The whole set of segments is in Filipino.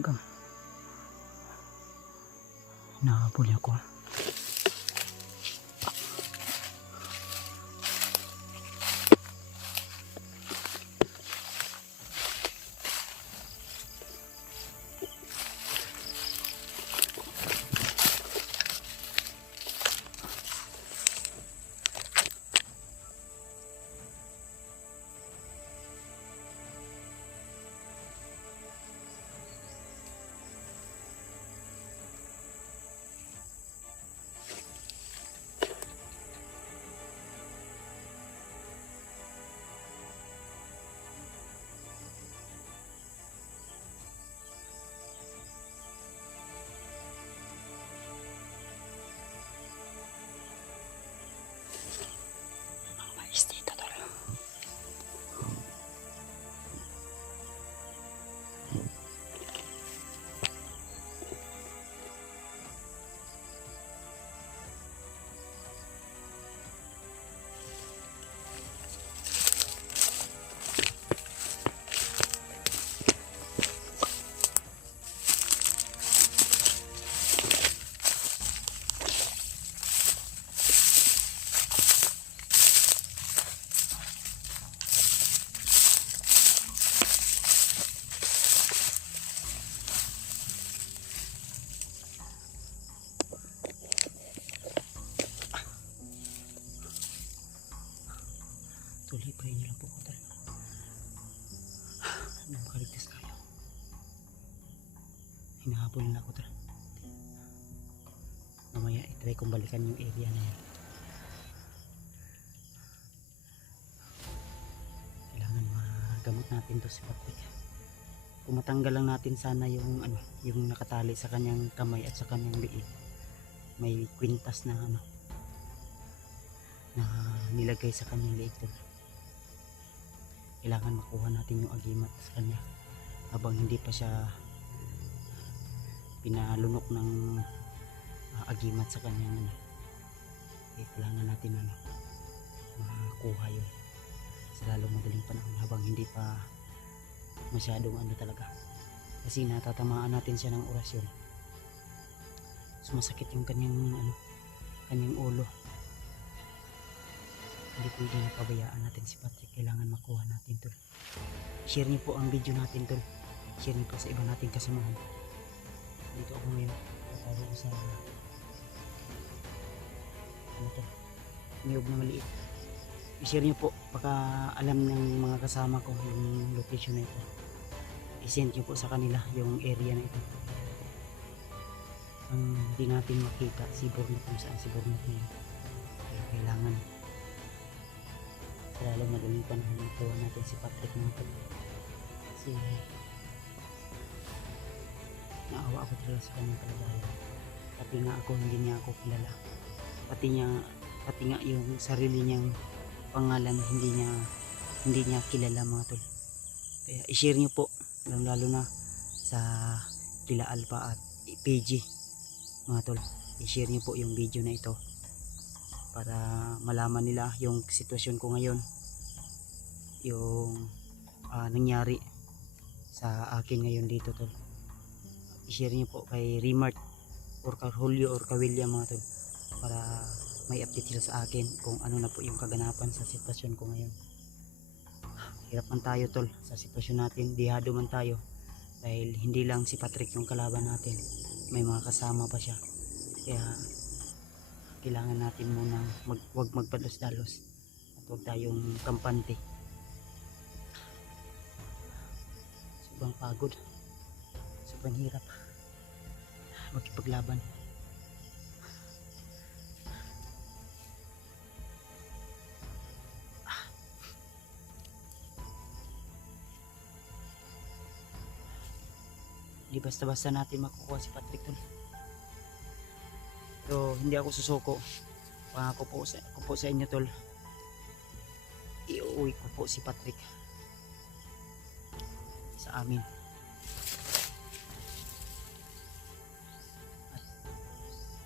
hanggang nahabol niya ako. Dito tol. Tuloy pa rin lang po ko talaga. Makaligtas kayo. Hinahabol na ako talaga. Mamaya itry kong balikan yung area na yan. Kailangan magamot natin to si Patrick. Kung matanggal lang natin sana yung yung nakatali sa kanyang kamay at sa kanyang liig. May kwintas na na nilagay sa kanyang liig to. Kailangan makuha natin yung agimat sa kanya habang hindi pa siya pinalunok ng agimat sa kanyang kailangan natin makuha yun sa lalong madaling panahon habang hindi pa masyadong talaga, kasi natatamaan natin siya ng orasyon. Sumasakit yung kanyang kanyang ulo. Hindi pwede na pabayaan natin si Patrick. Kailangan makuha natin tol. Share niyo po ang video natin tol. Share niyo po sa iba nating kasamahan. Dito ako ngayon para sa niyog na maliit. I-share niyo po baka alam ng mga kasama ko yung location na ito. I-send niyo po sa kanila yung area na ito. Ang hindi natin makita si Bornok, kung saan si Bornok na yun. Kaya kailangan lalo madaling panahon ituwa natin si Patrick natin, kasi naawa ako talaga sa kanyang kalagayan. Pati nga ako, hindi niya ako kilala, pati nga yung sarili niyang pangalan hindi niya kilala mga tol. Kaya i-share niyo po lalo na sa kila Alpha at PG mga tol. I-share niyo po yung video na ito para malaman nila yung sitwasyon ko ngayon, yung nangyari sa akin ngayon dito tol. I-share niyo po kay Remart or kay Julio or kay William mga tol para may update sila sa akin kung ano na po yung kaganapan sa sitwasyon ko ngayon. Hirap man tayo tol sa sitwasyon natin, dihado man tayo dahil hindi lang si Patrick yung kalaban natin, may mga kasama pa siya. Kaya kailangan natin muna wag magpalos-dalos at wag tayong kampante. Sobrang pagod, sobrang hirap magkipaglaban. Hindi basta-basta natin makukuha si Patrick tol. So hindi ako susuko. Pangako po sa inyo tol, iuwi ko po si Patrick sa amin.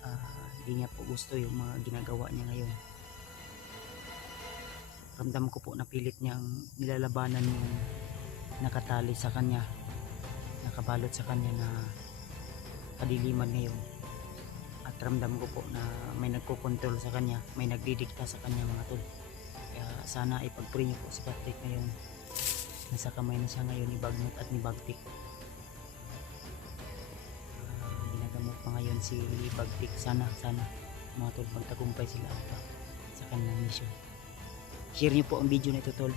At hindi niya po gusto yung mga ginagawa niya ngayon. Ramdam ko po na pilit niyang nilalabanan yung nakatali sa kanya nakabalot sa kanya na kadiliman ngayon. At ramdam ko po na may nagkokontrol sa kanya, may nagdidikta sa kanya mga tol. Kaya sana ipag-pray niyo po si Patrick ngayon. Nasa kamay na siya ngayon ni Bagnot at ni Bagtik. Ginagamot pa ngayon si Bagtik. Sana mga tol, magtagumpay sila sa kanilang mission. Share niyo po ang video na ito tol.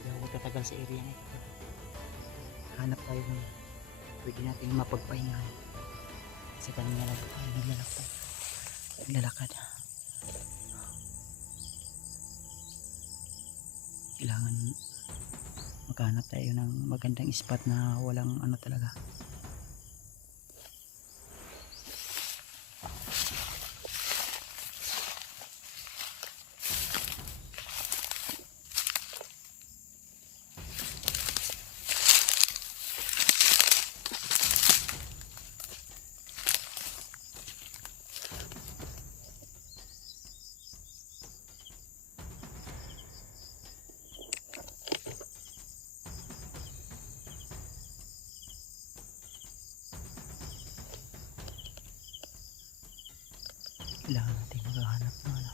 Hindi ako tatagal sa area na ito. Hanap tayo ng pwede natin mapagpahingahan. Sa kanina lang tayo naglalakad. Kailangan maghanap tayo ng magandang spot na walang ano talaga. Kailangan natin maghahanap ng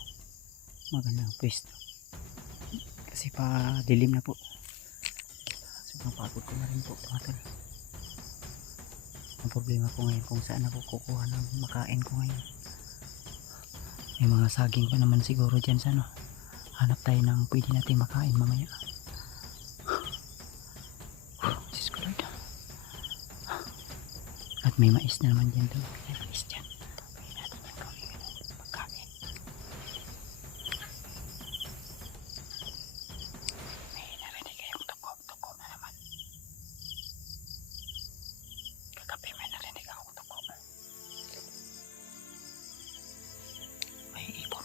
magandang pwesto kasi pa dilim na po. Sobrang pagod ko na rin po mga tol. Ang problema ko ngayon kung saan ako kukuha ng makain ko ngayon. May mga saging pa naman siguro dyan sa ano. Hanap tayo ng pwede natin makain mamaya. Jesus ko Lord. At may mais na naman dyan tol. May mais dyan.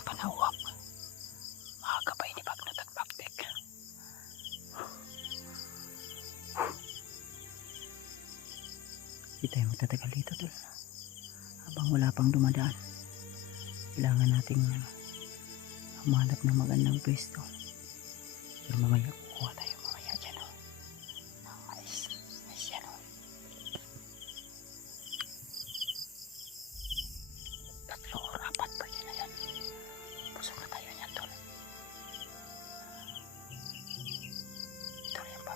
Panawak. Makagabay ni Bagnot at Bagtik. Hindi tayo magtatagal dito tol. Habang wala pang dumadaan. Kailangan nating humanap ng magandang pwesto. Pero mamaya kukuha tayo mamaya dyan o. Ng mais. Mais yan o. Tatlo o apat pwede na yan. Busog na tayo niyan tol. Ito yan pa.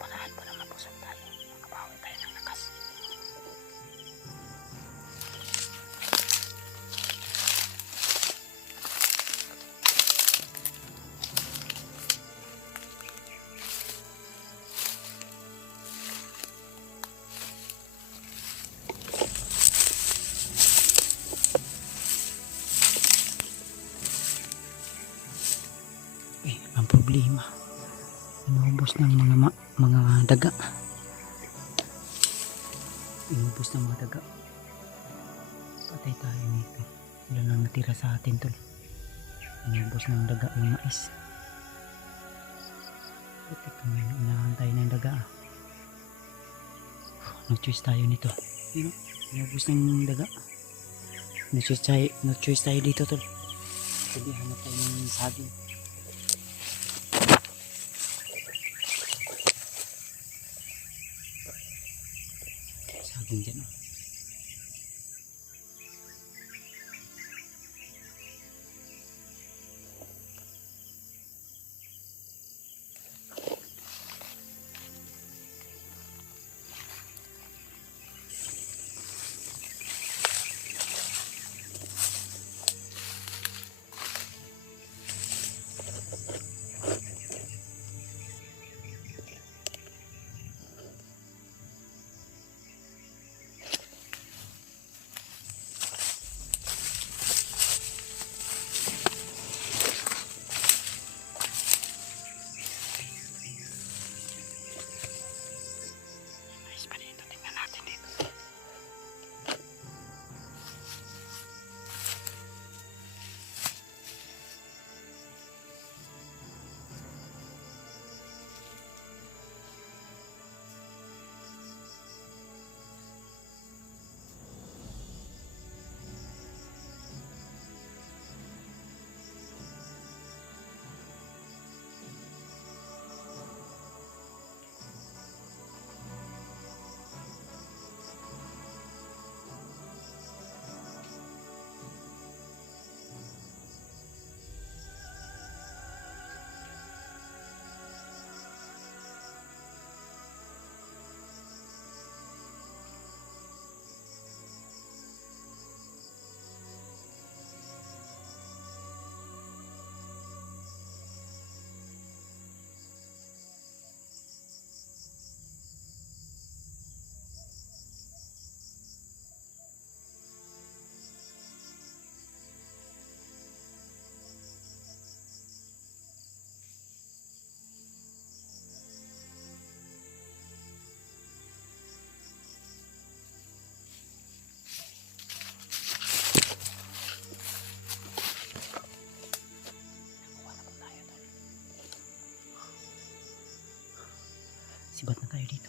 Paraan po na mabusog tayo. Makabawi tayo ng lakas. Ang problema, inubos ng mga daga. Inubos ng mga daga. Patay tayo nito. Wala nang natira sa atin tol. Inubos ng daga yung mais. Putik kami, unahan tayo ng daga. No-choice tayo nito. Inubos ng daga. No-choice tayo dito tol. Hindi hanap tayo ng saging. Saging dyan o. Sibat na tayo dito.